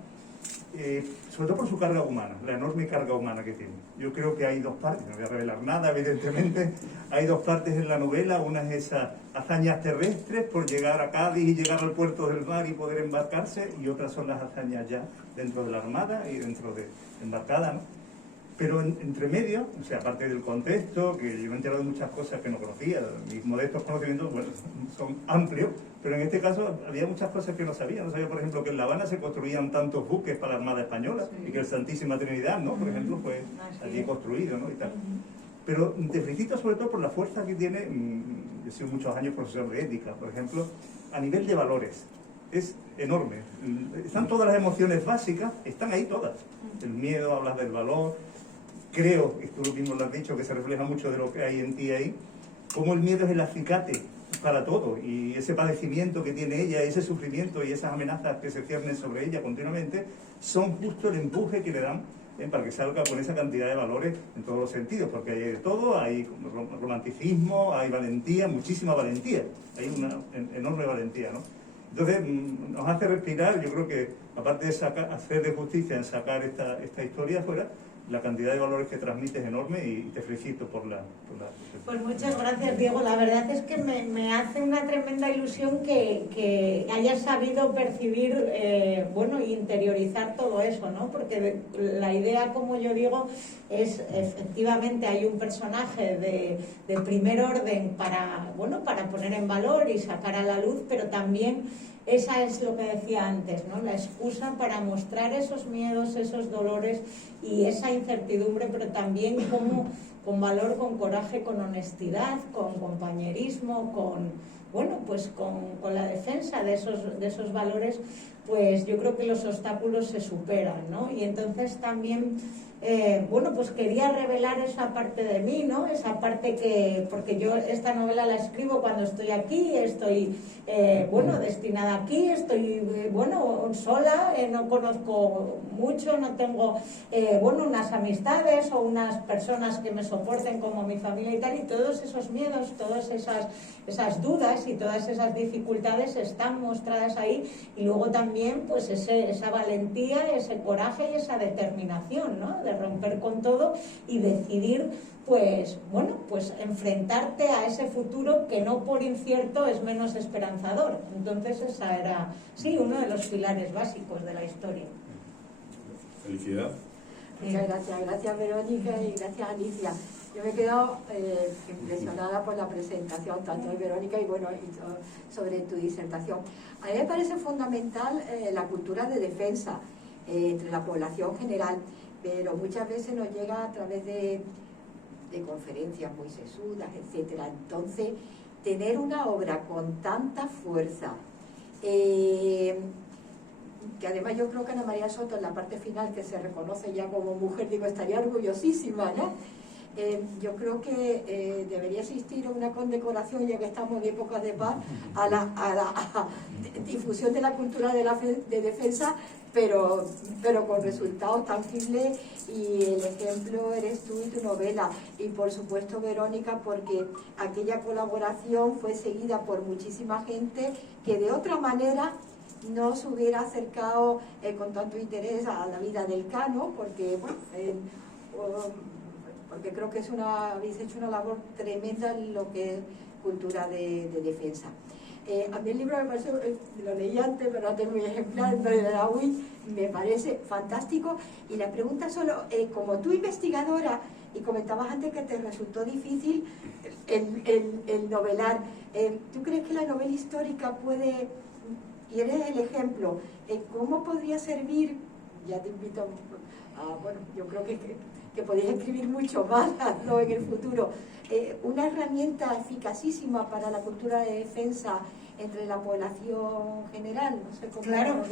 sobre todo por su carga humana, la enorme carga humana que tiene. Yo creo que hay dos partes, no voy a revelar nada, evidentemente, hay dos partes en la novela. Una es esas hazañas terrestres por llegar a Cádiz y llegar al puerto del mar y poder embarcarse, y otras son las hazañas ya dentro de la Armada y dentro de embarcada, ¿no? Pero entre medio, o sea, aparte del contexto, que yo me he enterado de muchas cosas que no conocía, mis modestos conocimientos, bueno, son amplios, pero en este caso había muchas cosas que no sabía. No sabía, por ejemplo, que en La Habana se construían tantos buques para la Armada Española, sí, y que el Santísima Trinidad, ¿no?, por ejemplo, fue allí construido, ¿no?, y tal. Pero te felicito sobre todo por la fuerza que tiene. Yo he sido muchos años profesor de ética, por ejemplo, a nivel de valores. Es enorme. Están todas las emociones básicas, están ahí todas. El miedo, hablas del valor. Creo, y tú mismo lo has dicho, que se refleja mucho de lo que hay en ti ahí, cómo el miedo es el acicate para todo, y ese padecimiento que tiene ella, ese sufrimiento y esas amenazas que se ciernen sobre ella continuamente, son justo el empuje que le dan para que salga con esa cantidad de valores en todos los sentidos, porque hay de todo, hay romanticismo, hay valentía, muchísima valentía, hay una enorme valentía, ¿no? Entonces nos hace respirar. Yo creo que, aparte de hacer de justicia en sacar esta historia afuera, la cantidad de valores que transmite es enorme, y te felicito por la... Pues muchas gracias, Diego. La verdad es que me hace una tremenda ilusión que hayas sabido percibir, bueno, e interiorizar todo eso, ¿no? Porque la idea, como yo digo, es, efectivamente, hay un personaje de primer orden para, bueno, para poner en valor y sacar a la luz, pero también esa es lo que decía antes, ¿no?, la excusa para mostrar esos miedos, esos dolores y esa incertidumbre, pero también como con valor, con coraje, con honestidad, con compañerismo, con, bueno, pues con la defensa de esos valores, pues yo creo que los obstáculos se superan, ¿no? Y entonces también, bueno, pues quería revelar esa parte de mí, ¿no? Esa parte que, porque yo esta novela la escribo cuando estoy aquí, estoy, bueno, destinada aquí, estoy, bueno, sola, no conozco mucho, no tengo, bueno, unas amistades o unas personas que me soporten como mi familia y tal, y todos esos miedos, todas esas dudas y todas esas dificultades están mostradas ahí, y luego también pues esa valentía, ese coraje y esa determinación, ¿no?, de romper con todo y decidir, pues bueno, pues enfrentarte a ese futuro que no por incierto es menos esperanzador. Entonces esa era, sí, uno de los pilares básicos de la historia. Felicidad. Muchas gracias. Gracias, Verónica, y gracias, Alicia. Yo me he quedado impresionada por la presentación, tanto de Verónica y, bueno, y sobre tu disertación. A mí me parece fundamental la cultura de defensa entre la población general, pero muchas veces nos llega a través de conferencias muy sesudas, etcétera. Entonces, tener una obra con tanta fuerza, que además yo creo que Ana María Soto, en la parte final, que se reconoce ya como mujer, digo, estaría orgullosísima, ¿no? Yo creo que debería existir una condecoración, ya que estamos en épocas de paz, a la difusión de la cultura de defensa, pero con resultados tangibles, y el ejemplo eres tú y tu novela, y por supuesto Verónica, porque aquella colaboración fue seguida por muchísima gente que de otra manera no se hubiera acercado con tanto interés a la vida del Cano, porque bueno, porque creo que habéis hecho una labor tremenda en lo que es cultura de defensa. A mí el libro me pareció, lo leí antes, pero no tengo mi ejemplar, de la UI, me parece fantástico. Y la pregunta solo, como tú investigadora, Y comentabas antes que te resultó difícil el novelar. ¿Tú crees que la novela histórica puede, y eres el ejemplo, cómo podría servir? Ya te invito a, bueno, yo creo que podéis escribir mucho más, ¿no?, en el futuro. Una herramienta eficazísima para la cultura de defensa entre la población general, no sé cómo. Claro,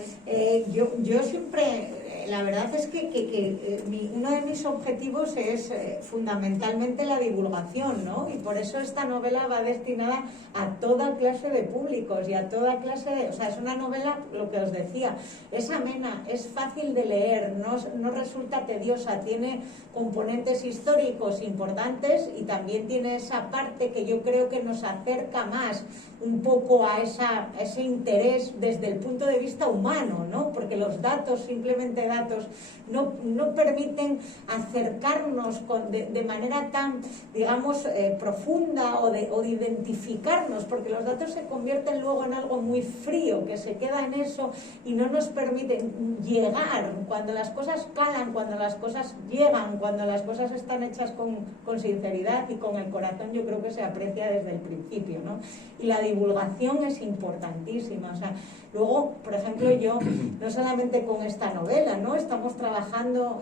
yo siempre, la verdad es que uno de mis objetivos es fundamentalmente la divulgación, ¿no? Y por eso esta novela va destinada a toda clase de públicos y a toda clase de... O sea, es una novela, lo que os decía, es amena, es fácil de leer, no resulta tediosa, tiene componentes históricos importantes y también tiene esa parte que yo creo que nos acerca más un poco a ese interés desde el punto de vista humano, ¿no? Porque los datos, simplemente datos, no permiten acercarnos de manera tan, digamos, profunda o de identificarnos, porque los datos se convierten luego en algo muy frío, que se queda en eso y no nos permiten llegar. Cuando las cosas calan, cuando las cosas llegan, cuando las cosas están hechas con sinceridad y con el corazón, yo creo que se aprecia desde el principio, ¿no? Y la divulgación es importantísima. O sea, luego, por ejemplo, yo, no solamente con esta novela, ¿no? Estamos trabajando,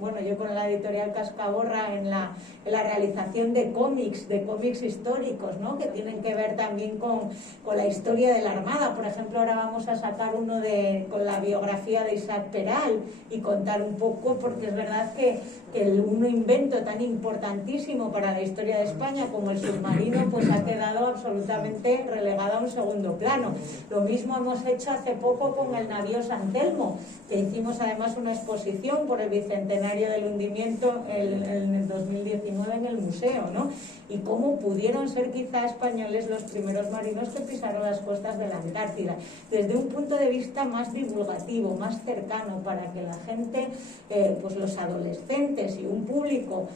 bueno, yo con la editorial Cascaborra en la realización de cómics históricos, ¿no? Que tienen que ver también con la historia de la Armada. Por ejemplo, ahora vamos a sacar uno con la biografía de Isaac Peral y contar un poco, porque es verdad que un invento tan importantísimo para la historia de España como el submarino, pues ha quedado absolutamente relegado a un segundo plano. Lo mismo hemos hecho hace poco con el navío San Telmo, que hicimos además una exposición por el bicentenario del hundimiento en el 2019 en el museo, ¿no? Y cómo pudieron ser quizá españoles los primeros marinos que pisaron las costas de la Antártida, desde un punto de vista más divulgativo, más cercano, para que la gente, pues los adolescentes y un público,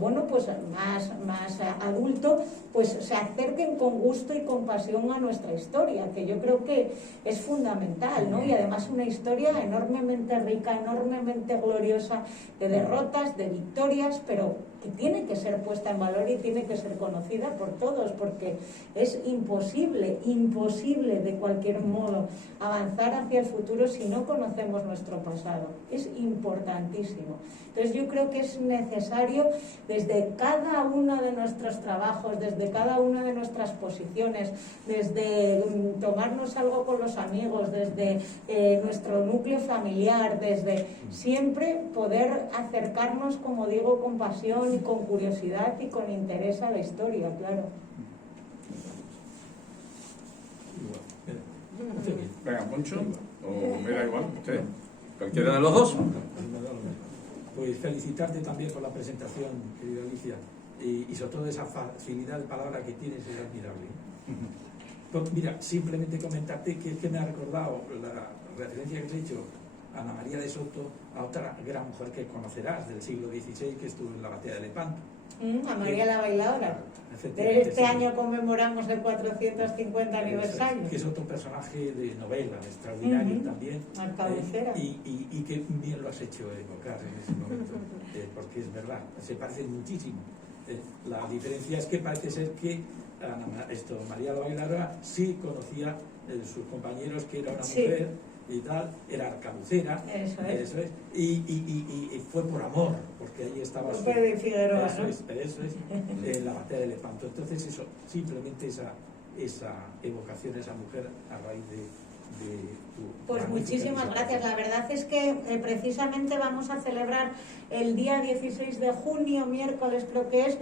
bueno, pues más adulto, pues se acerquen con gusto y con pasión a nuestra historia, que yo creo que es fundamental, ¿no? Y además una historia enormemente rica, enormemente gloriosa, de derrotas, de victorias, pero que tiene que ser puesta en valor y tiene que ser conocida por todos, porque es imposible de cualquier modo avanzar hacia el futuro si no conocemos nuestro pasado. Es importantísimo. Entonces yo creo que es necesario desde cada uno de nuestros trabajos, desde cada una de nuestras posiciones, desde tomarnos algo con los amigos, desde nuestro núcleo familiar, desde siempre poder acercarnos, como digo, con pasión y con curiosidad y con interés a la historia, claro. Venga, Moncho, o me da igual, usted, cualquiera de los dos. Pues felicitarte también por la presentación, querida Alicia, y sobre todo esa facilidad de palabra que tienes es admirable. Pues mira, simplemente comentarte que me ha recordado la referencia que te he hecho a Ana María de Soto, a otra gran mujer que conocerás del siglo XVI que estuvo en la batalla de Lepanto. A María la Bailaora. Este año conmemoramos el 450 aniversario. Que es otro personaje de novela, extraordinario también. Y que bien lo has hecho evocar en ese momento, porque es verdad, se parecen muchísimo. La diferencia es que parece ser que María la Bailaora sí conocía sus compañeros, que era una mujer y tal, era arcabucera, eso es, y fue por amor, porque ahí estaba su, de Figueroa, eso es la batalla de Lepanto. Entonces eso, simplemente esa evocación, esa mujer a raíz de tu... Pues muchísimas gracias. La verdad es que precisamente vamos a celebrar el día 16 de junio, miércoles creo que es,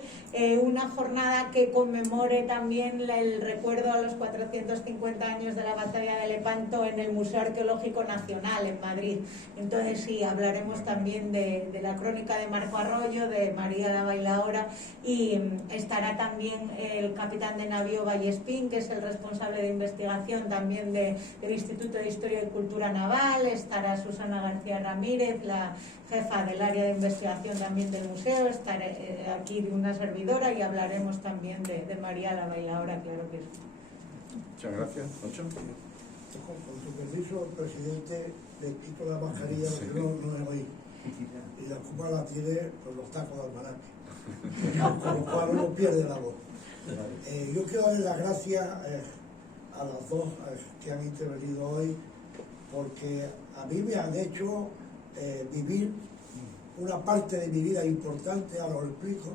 una jornada que conmemore también el recuerdo a los 450 años de la batalla de Lepanto en el Museo Arqueológico Nacional en Madrid. Entonces sí, hablaremos también de la crónica de Marco Arroyo, de María la Bailaora, y estará también el capitán de navío Vallespín, que es el responsable de investigación también del Instituto de Historia y Cultura Naval, estará Susana García Ramírez, la jefa del área de investigación también del museo, estaré aquí de una servidora y hablaremos también de María la Bailaora, claro que sí. Muchas gracias. ¿Ocho? Con tu permiso, presidente, le quito la mascarilla porque no me voy. y la culpa la tiene por los tacos de Almanaque, con lo cual uno pierde la voz. Yo quiero darle las gracias a las dos que han intervenido hoy, porque a mí me han hecho vivir una parte de mi vida importante, ahora lo explico,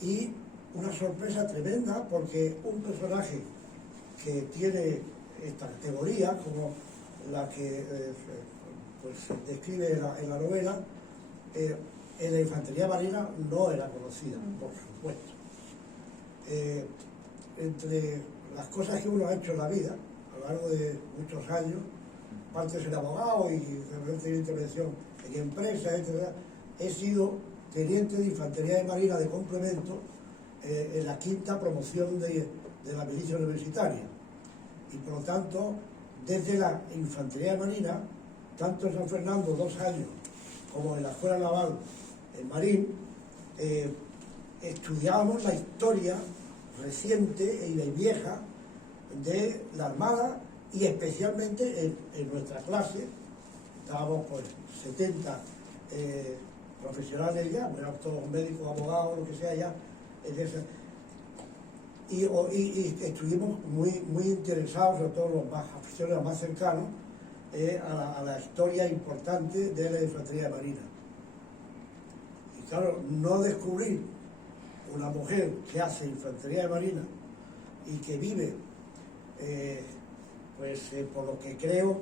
y una sorpresa tremenda, porque un personaje que tiene esta categoría, como la que pues describe en la novela, en la infantería marina no era conocida, por supuesto. Entre las cosas que uno ha hecho en la vida, a lo largo de muchos años, aparte de ser abogado y de intervención en empresas, etc., he sido teniente de infantería de marina de complemento en la 5ª promoción de la milicia universitaria. Y por lo tanto, desde la infantería de marina, tanto en San Fernando 2 años, como en la Escuela Naval en Marín, estudiábamos la historia reciente y vieja de la Armada, y especialmente en nuestra clase, estábamos pues 70 profesionales ya, éramos todos médicos, abogados, lo que sea ya, y estuvimos muy interesados, sobre todo los más aficionados más cercanos, a la historia importante de la infantería de marina. Y claro, no descubrir una mujer que hace infantería de marina y que vive, por lo que creo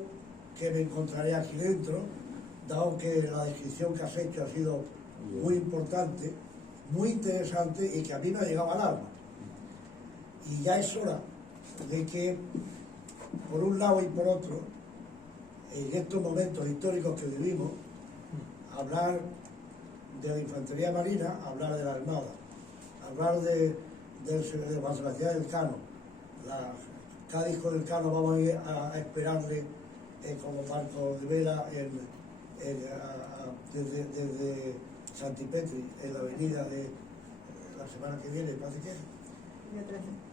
que me encontraré aquí dentro, dado que la descripción que has hecho ha sido muy importante, muy interesante, y que a mí me ha llegado al alma. Y ya es hora de que, por un lado y por otro, en estos momentos históricos que vivimos, hablar de la infantería marina, hablar de la Armada, hablar de la Sebastián del Cano. Cada hijo del Cano vamos a ir a esperarle como Marco de Vera desde Santipetri, en la avenida de la semana que viene, parece que es.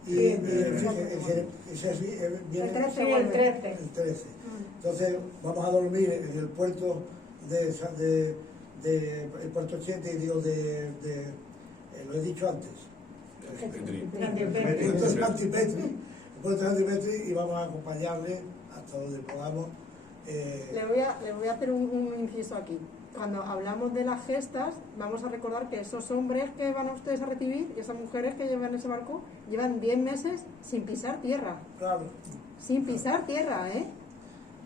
El 13. Entonces vamos a dormir en el puerto de Puerto Chete, digo, lo he dicho antes. Puerto Santipetri, y vamos a acompañarle hasta donde podamos. Le voy a hacer un inciso aquí. Cuando hablamos de las gestas, vamos a recordar que esos hombres que van a ustedes a recibir y esas mujeres que llevan ese barco llevan 10 meses sin pisar tierra. Claro. Sin pisar tierra, ¿eh?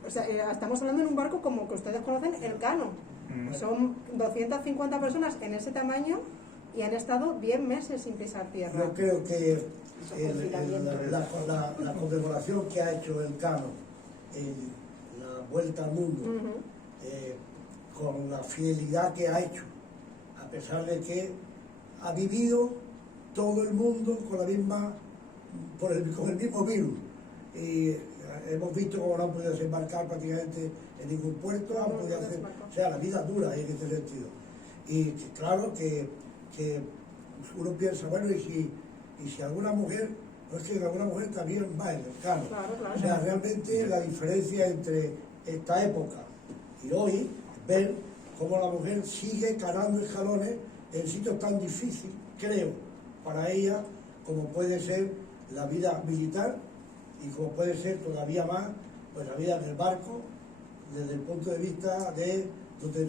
O sea, estamos hablando de un barco como que ustedes conocen, el Cano. Son 250 personas en ese tamaño y han estado 10 meses sin pisar tierra. Yo creo que la conmemoración que ha hecho el Cano en la vuelta al mundo, con la fidelidad que ha hecho, a pesar de que ha vivido todo el mundo con la misma, con el mismo virus. Y hemos visto cómo no han podido desembarcar prácticamente en ningún puerto, han podido hacer, o sea, la vida dura en este sentido. Y claro que uno piensa, bueno, y si alguna mujer, no es que alguna mujer también va en el Cano. Claro. O sea, realmente la diferencia entre esta época y hoy, ver cómo la mujer sigue calando escalones en sitios tan difíciles, creo, para ella, como puede ser la vida militar y como puede ser todavía más pues la vida en el barco, desde el punto de vista de donde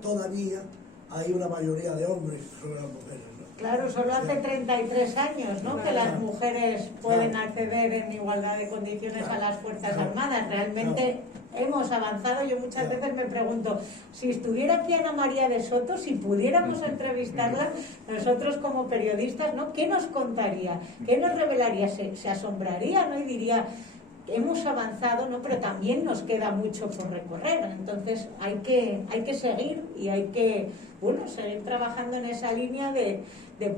todavía hay una mayoría de hombres sobre las mujeres, ¿no? Claro, solo hace 33 años, ¿no?, que las mujeres pueden acceder en igualdad de condiciones a las Fuerzas Armadas. Realmente hemos avanzado. Yo muchas veces me pregunto, si estuviera aquí Ana María de Soto, si pudiéramos entrevistarla, nosotros como periodistas, ¿no?, ¿qué nos contaría? ¿Qué nos revelaría? Se asombraría, ¿no?, y diría, hemos avanzado, ¿no?, pero también nos queda mucho por recorrer. Entonces hay que seguir y hay que, bueno, seguir trabajando en esa línea de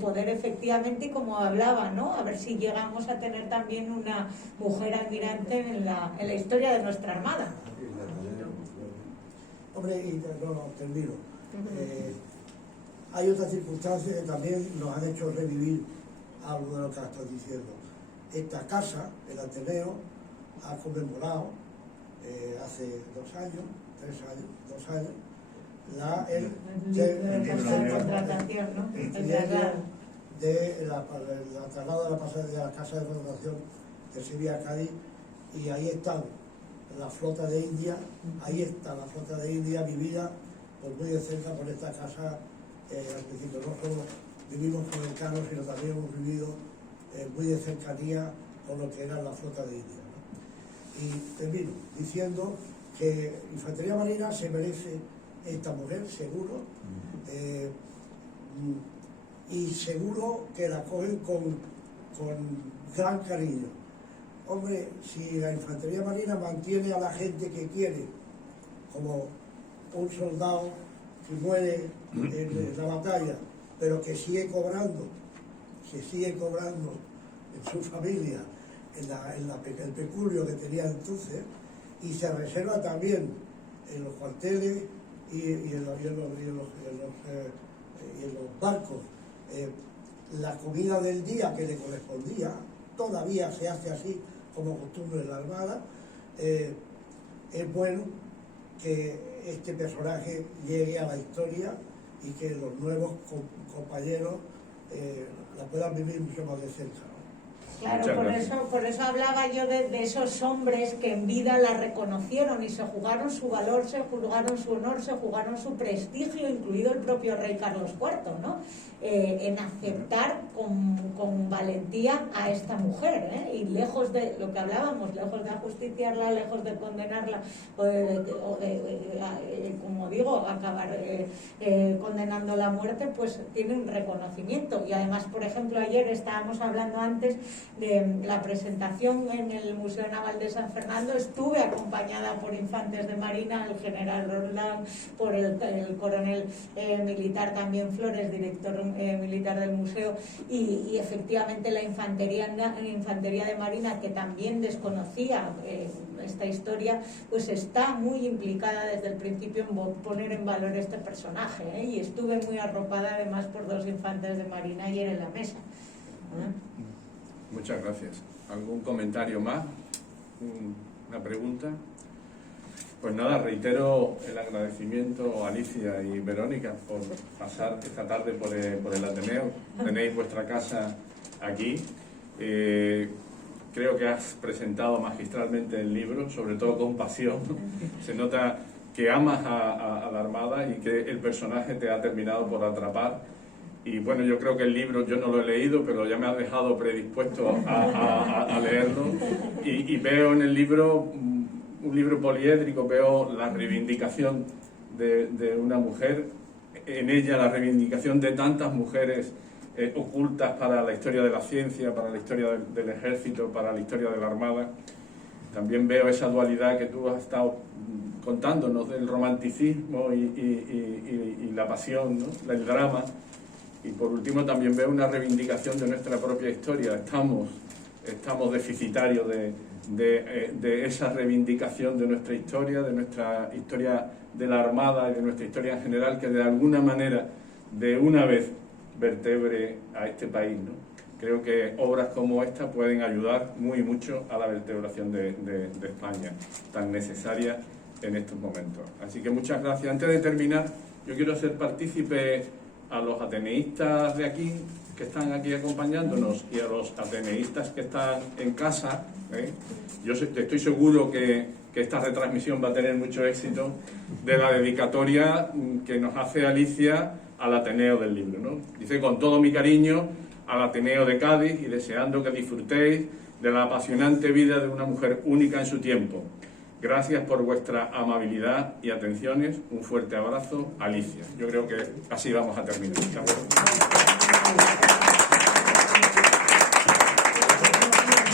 poder efectivamente, como hablaba, ¿no?, a ver si llegamos a tener también una mujer almirante en la historia de nuestra Armada. Hombre, y no termino. Hay otras circunstancias que también nos han hecho revivir algo de lo que estás diciendo. Esta casa, el Ateneo, ha conmemorado hace 2 años, contratación, ¿no? El traslado de la traslado de la casa de contratación de Sevilla a Cádiz, y ahí están la flota de India, ahí está la flota de India vivida pues muy de cerca por esta casa. Al principio no solo vivimos con el Cano, sino también hemos vivido muy de cercanía con lo que era la flota de India, ¿no? Y termino diciendo que Infantería Marina se merece esta mujer, seguro, y seguro que la cogen con gran cariño. Hombre, si la Infantería Marina mantiene a la gente que quiere, como un soldado que muere en la batalla, pero que sigue cobrando en su familia, el peculio que tenía entonces, y se reserva también en los cuarteles y en los barcos la comida del día que le correspondía. Todavía se hace así como costumbre en la Armada. Es bueno que este personaje llegue a la historia y que los nuevos compañeros la puedan vivir mucho más de cerca. Claro, por eso hablaba yo de esos hombres que en vida la reconocieron y se jugaron su valor, se jugaron su honor, se jugaron su prestigio, incluido el propio rey Carlos IV, ¿no? En aceptar con valentía a esta mujer, y lejos de lo que hablábamos, lejos de ajusticiarla, lejos de condenarla, como digo, acabar condenando la muerte, pues tiene un reconocimiento. Y además, por ejemplo, ayer estábamos hablando antes de la presentación en el Museo Naval de San Fernando. Estuve acompañada por infantes de Marina, el general Roldán, por el coronel militar también Flores, director militar del museo, y efectivamente la infantería de Marina, que también desconocía esta historia, pues está muy implicada desde el principio en poner en valor este personaje, y estuve muy arropada además por 2 infantes de Marina ayer en la mesa. Muchas gracias. ¿Algún comentario más? ¿Una pregunta? Pues nada, reitero el agradecimiento a Alicia y Verónica por pasar esta tarde por el Ateneo. Tenéis vuestra casa aquí. Creo que has presentado magistralmente el libro, sobre todo con pasión. Se nota que amas a la Armada y que el personaje te ha terminado por atrapar. Y bueno, yo creo que el libro, yo no lo he leído, pero ya me ha dejado predispuesto a leerlo. Y veo en el libro un libro poliédrico, veo la reivindicación de una mujer, en ella la reivindicación de tantas mujeres ocultas para la historia de la ciencia, para la historia del ejército, para la historia de la Armada. También veo esa dualidad que tú has estado contándonos del romanticismo y la pasión, ¿no? El drama. Y por último también veo una reivindicación de nuestra propia historia. Estamos deficitarios de esa reivindicación de nuestra historia de la Armada y de nuestra historia en general, que de alguna manera, de una vez, vertebre a este país, ¿no? Creo que obras como esta pueden ayudar muy mucho a la vertebración de España, tan necesaria en estos momentos. Así que muchas gracias. Antes de terminar, yo quiero hacer partícipe a los ateneístas de aquí, que están aquí acompañándonos, y a los ateneístas que están en casa. Yo estoy seguro que esta retransmisión va a tener mucho éxito, de la dedicatoria que nos hace Alicia al Ateneo del libro, ¿no? Dice: con todo mi cariño al Ateneo de Cádiz, y deseando que disfrutéis de la apasionante vida de una mujer única en su tiempo. Gracias por vuestra amabilidad y atenciones. Un fuerte abrazo, Alicia. Yo creo que así vamos a terminar. ¿De acuerdo?